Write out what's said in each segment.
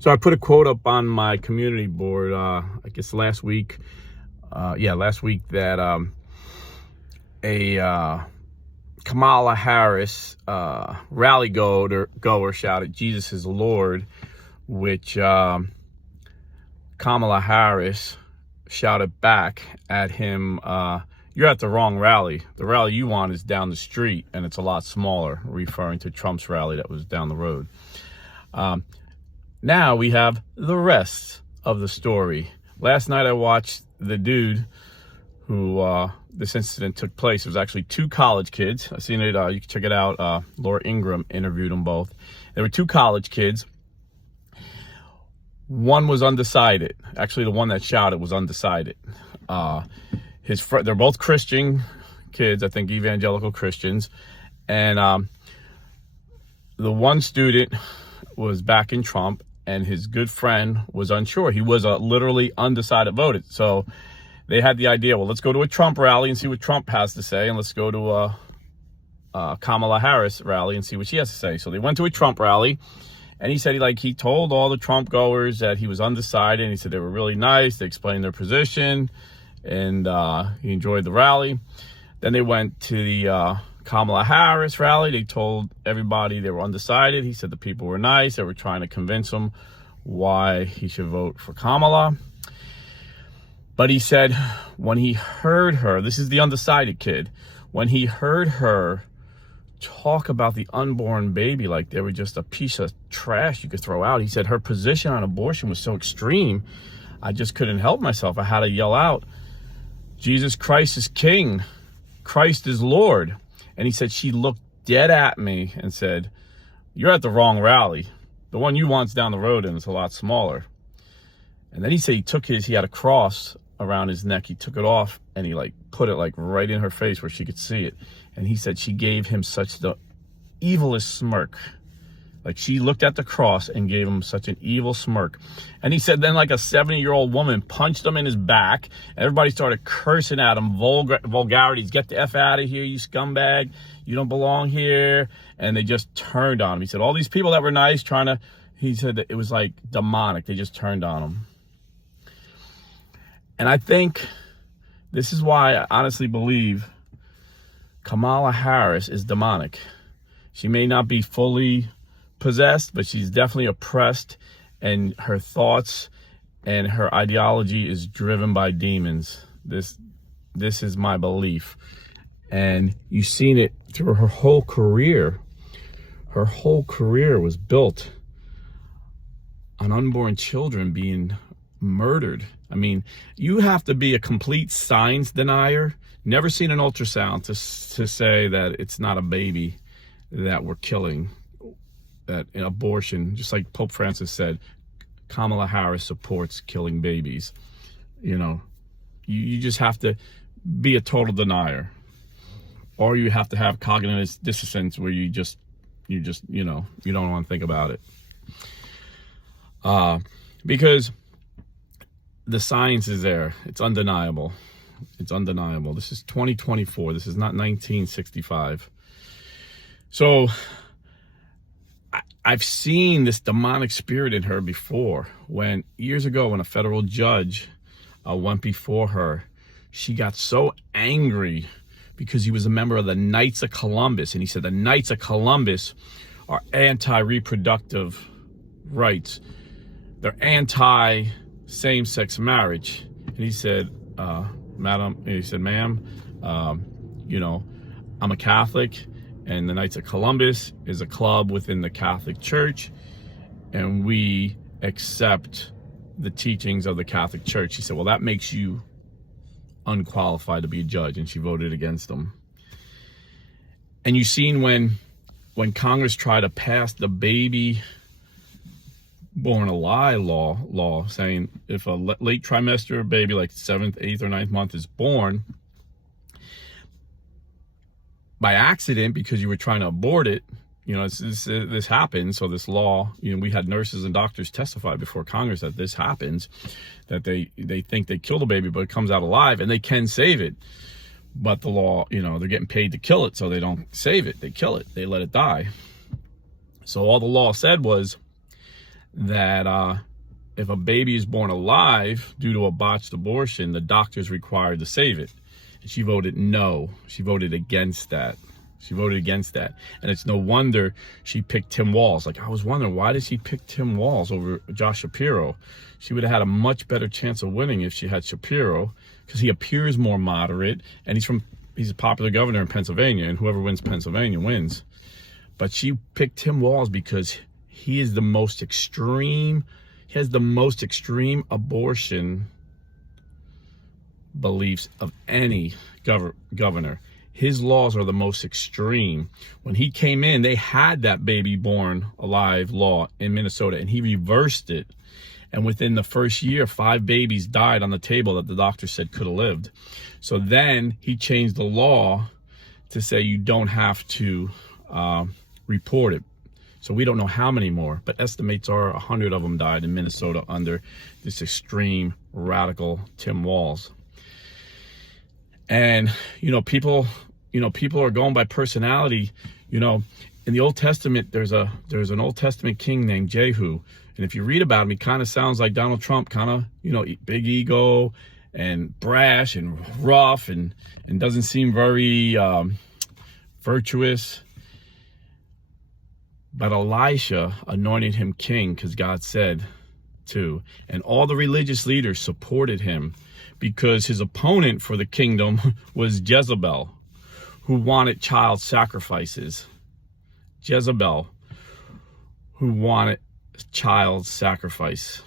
So I put a quote up on my community board, I guess last week. Last week that a Kamala Harris rally goer shouted, "Jesus is Lord," which Kamala Harris shouted back at him, "You're at the wrong rally. The rally you want is down the street, and it's a lot smaller," referring to Trump's rally that was down the road. Now we have the rest of the story. Last night I watched the dude who this incident took place. It was actually two college kids. I've seen it. You can check it out. Laura Ingraham interviewed them both. There were two college kids. One was undecided. Actually, the one that shouted was undecided. They're both Christian kids, I think evangelical Christians. And the one student was backing Trump, and his good friend was unsure. He was a literally undecided voter. So they had the idea, well, let's go to a Trump rally and see what Trump has to say, and let's go to a Kamala Harris rally and see what she has to say. So they went to a Trump rally, and he said he told all the Trump goers that he was undecided, and he said they were really nice. They explained their position, and he enjoyed the rally. Then they went to the Kamala Harris rally. They told everybody they were undecided. He said the people were nice. They were trying to convince him why he should vote for Kamala. But he said when he heard her, this is the undecided kid, when he heard her talk about the unborn baby like they were just a piece of trash you could throw out, he said her position on abortion was so extreme, I just couldn't help myself. I had to yell out, "Jesus Christ is King. Christ is Lord." And he said she looked dead at me and said, "You're at the wrong rally. The one you want's down the road, and it's a lot smaller." And then he said he had a cross around his neck. He took it off and he put it right in her face where she could see it. And he said she gave him such the evilest smirk. She looked at the cross and gave him such an evil smirk. And he said then a 70-year-old woman punched him in his back. And everybody started cursing at him, vulgarities. "Get the F out of here, you scumbag. You don't belong here." And they just turned on him. He said all these people that were nice he said that it was demonic. They just turned on him. And I think this is why I honestly believe Kamala Harris is demonic. She may not be fully possessed, but she's definitely oppressed, and her thoughts and her ideology is driven by demons. This is my belief. And you've seen it through her whole career. Her whole career was built on unborn children being murdered. I mean, you have to be a complete science denier, never seen an ultrasound to say that it's not a baby that we're killing, that in abortion, just like Pope Francis said, Kamala Harris supports killing babies. You just have to be a total denier, or you have to have cognitive dissonance where you don't want to think about it. Because the science is there. It's undeniable. It's undeniable. This is 2024. This is not 1965. So I've seen this demonic spirit in her before. Years ago, when a federal judge went before her, she got so angry because he was a member of the Knights of Columbus. And he said the Knights of Columbus are anti-reproductive rights. They're anti-same-sex marriage. And he said, ma'am, I'm a Catholic, and the Knights of Columbus is a club within the Catholic Church, and we accept the teachings of the Catholic Church. He said, well, that makes you unqualified to be a judge, and she voted against them. And you've seen when Congress tried to pass the baby born alive law saying if a late trimester baby, like 7th, 8th, or 9th month, is born by accident because you were trying to abort it, this happens. So this law, we had nurses and doctors testify before Congress that this happens, that they think they killed the baby, but it comes out alive and they can save it. But the law, they're getting paid to kill it, so they don't save it. They kill it. They let it die. So all the law said was that if a baby is born alive due to a botched abortion, the doctor is required to save it. And she voted no. She voted against that. She voted against that. And it's no wonder she picked Tim Walz. Like, I was wondering, why did she pick Tim Walz over Josh Shapiro? She would have had a much better chance of winning if she had Shapiro, because he appears more moderate, and he's a popular governor in Pennsylvania, and whoever wins Pennsylvania wins. But she picked Tim Walz because he is the most extreme, he has the most extreme abortion beliefs of any governor. His laws are the most extreme. When he came in, they had that baby born alive law in Minnesota, and he reversed it. And within the first year, 5 babies died on the table that the doctor said could have lived. So then he changed the law to say you don't have to report it. So we don't know how many more, but estimates are 100 of them died in Minnesota under this extreme radical Tim Walz. And, people are going by personality. In the Old Testament, there's an Old Testament king named Jehu. And if you read about him, he kind of sounds like Donald Trump, kind of, big ego and brash and rough and doesn't seem very virtuous. But Elisha anointed him king because God said to. And all the religious leaders supported him because his opponent for the kingdom was Jezebel, who wanted child sacrifices. Jezebel, who wanted child sacrifice.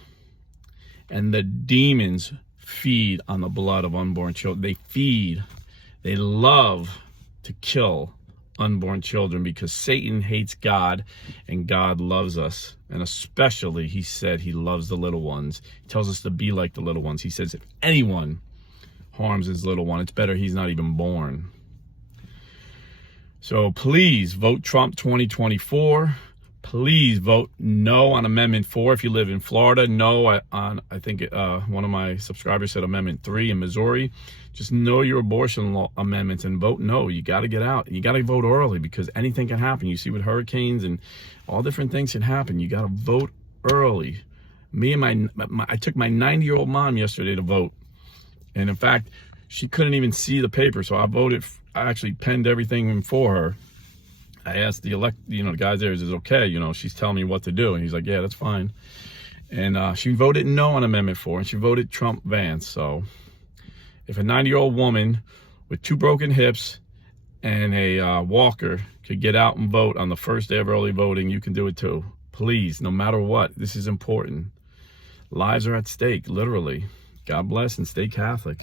And the demons feed on the blood of unborn children. They love to kill unborn children because Satan hates God and God loves us. And especially, he said he loves the little ones. He tells us to be like the little ones. He says if anyone harms his little one, it's better he's not even born. So please vote Trump 2024. Please vote no on Amendment 4 if you live in Florida. No on, I think one of my subscribers said Amendment 3 in Missouri. Just know your abortion law amendments and vote no. You got to get out. You got to vote early because anything can happen. You see with hurricanes and all different things can happen. You got to vote early. Me and I took my 90-year-old mom yesterday to vote. And in fact, she couldn't even see the paper. So I actually penned everything for her. I asked the guys there, is it okay? She's telling me what to do. And he's like, yeah, that's fine. And she voted no on Amendment 4, and she voted Trump Vance. So if a 90-year-old woman with 2 broken hips and a walker could get out and vote on the first day of early voting, you can do it too. Please, no matter what, this is important. Lives are at stake, literally. God bless and stay Catholic.